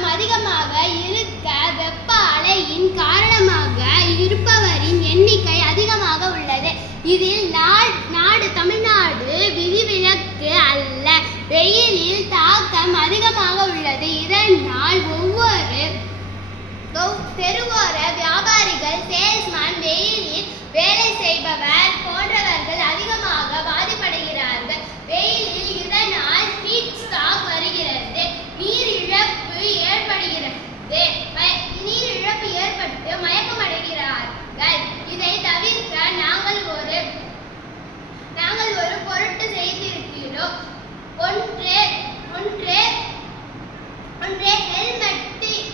தாக்கம் அதிகமாக இருக்க வெப்ப அலையின் காரணமாக இருப்பவரின் எண்ணிக்கை அதிகமாக உள்ளது. இதில் தமிழ்நாடு விதிவிலக்கு அல்ல. வெயிலில் தாக்கம் அதிகமாக உள்ளது. இதனால் தெருவோர வியாபாரிகள், சேல்ஸ்மேன், வெயிலில் வேலை செய்பவர் போன்றவர்கள் அதிகமாக பாதிப்படைகிறார்கள். வெயிலில் இதனால் ஹீட் ஸ்ட்ரோக் வருகிறது. நீர் இழப்பு ஏற்பட்டு மயக்கமடைகிறார்கள். இதை தவிர்க்க நாங்கள் ஒரு பொருட்டு செய்திருக்கிறோம். ஒன்று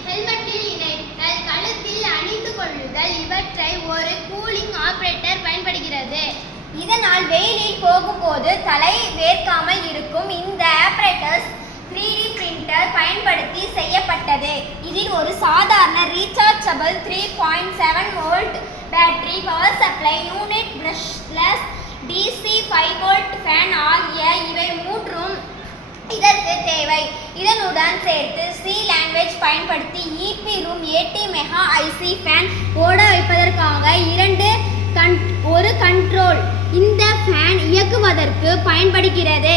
ஹெல்மெட்டில் இணைத்தல், கழுத்தில் அணிந்து கொள்ளுதல். இவற்றை ஒரு கூலிங் ஆபரேட்டர் பயன்படுகிறது. இதனால் வெயிலில் போகும்போது தலை வேர்க்காமல் இருக்கும். இந்த ஆபரேட்டர்ஸ் 3D பிரிண்டர் பயன்படுத்தி செய்யப்பட்டது. இதில் ஒரு சாதாரண rechargeable 3.7 volt battery, power supply unit, brushless DC 5 volt fan ஆகிய இவை மூன்றும் இதற்கு தேவை. இதனுடன் சேர்த்து C லாங்குவேஜ் பயன்படுத்தி EP room 80 mega IC fan ஓட வைப்பதற்காக ஒரு கண்ட்ரோல் இந்த ஃபேன் இயக்குவதற்கு பயன்படுகிறது.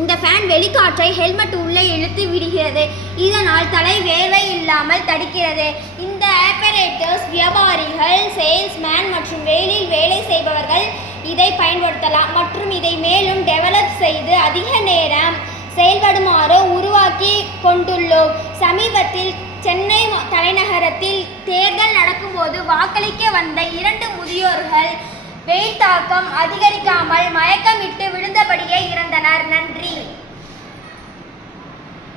இந்த ஃபேன் வெளிக்காற்றை ஹெல்மெட் உள்ளே இழுத்து விடுகிறது. இதனால் தலை வேர்வை இல்லாமல் தடுக்கிறது. இந்த ஆபரேட்டர்ஸ் வியாபாரிகள், சேல்ஸ்மேன் மற்றும் வெயிலில் வேலை செய்பவர்கள் இதை பயன்படுத்தலாம். மற்றும் இதை மேலும் டெவலப் செய்து அதிக நேரம் செயல்படுமாறு உருவாக்கி கொண்டுள்ளோம். சமீபத்தில் சென்னை தலைநகரத்தில் தேர்தல் நடக்கும்போது வாக்களிக்க வந்த 2 முதியோர்கள் வெயில் தாக்கம் அதிகரிக்காமல் மயக்கமிட்டு விழுந்தபடியே இறந்தனர். நன்றி.